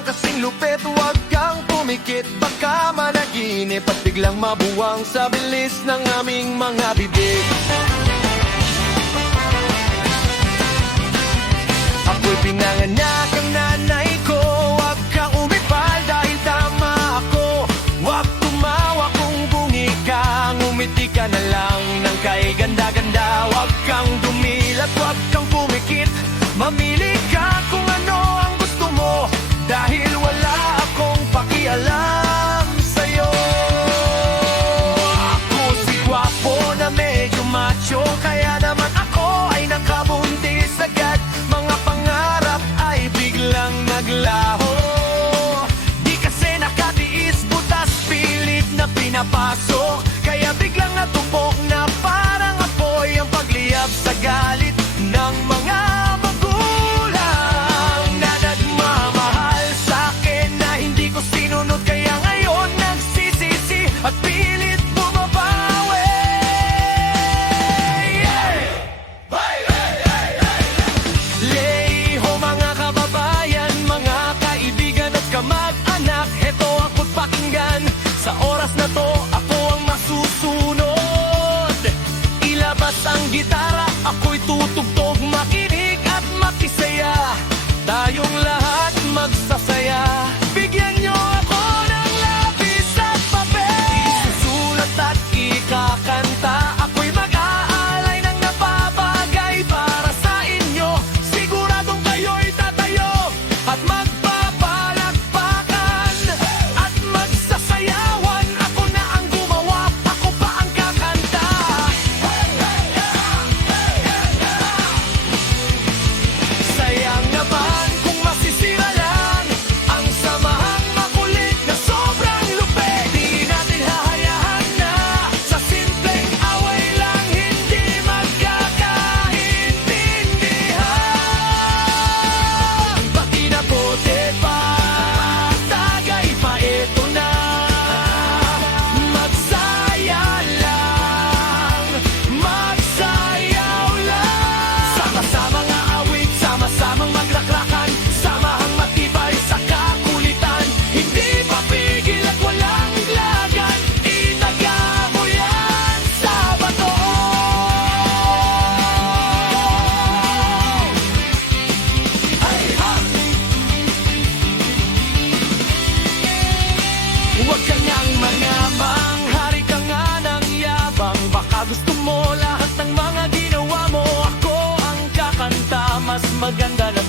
lang kasing lupit, huwag kang pumikit. Baka managinip at biglang mabuwang sa bilis ng aming mga bibig. Ako'y pinanganak ang nanay ko. Huwag kang umipal dahil tama ako. Huwag tumawa kung bungi ka. Ngumiti ka na lang ng kay ganda-ganda. Huwag kang dumilat, huwag kang pumikit. Mamili ka kung ano ang gusto mo, dahil wala akong pakialam sa'yo. Ako si gwapo na medyo macho, kaya naman ako ay nakabuntis agad. Mga pangarap ay biglang naglaho. Di kasi nakatiis, butas pilit na pinapasok. Kaya biglang natupok na parang apoy ang pagliyab sa galit ng mga magulang na nagmamahal sa'kin na hindi ko sinunod. Kaya ngayon nagsisisi at pilit bumabawi. Leho mga kababayan, mga kaibigan at kamag-anak, heto ako't pakinggan. Sa oras na to, ako ang masusunod. Ilabas ang gitara, ako'y tutugtog, makinig at makisaya. Tayong lahat magsasaya. Bigyan niyo ako ng lapis at papel. Isusulat at ikakanta. Ako'y mag-aalay ng napapagay para sa inyo. Siguradong kayo'y tatayo at magpapalakpakan at magsasayawan. Ako na ang gumawa, ako pa ang kakanta. Sayang naman kung masisira lang ang samahang makulit na sobrang lupit. Di natin hahayahan na sa simpleng away lang hindi magkakaintindihan. Pakinabote pa, tagay pa, ito na. Magsaya lang, magsayaw lang. Sama-sama nga awit, sama-samang magrakrakan, samahang matibay sa kakulitan. Hindi papigil at walang lagan, itaga mo yan sa bato. Ay, ha! Huwag ka nang mangabang, hari ka nga ng yabang. Baka gusto mo lahat ng mga ginawa mo. Ako ang kakanta, mas maganda na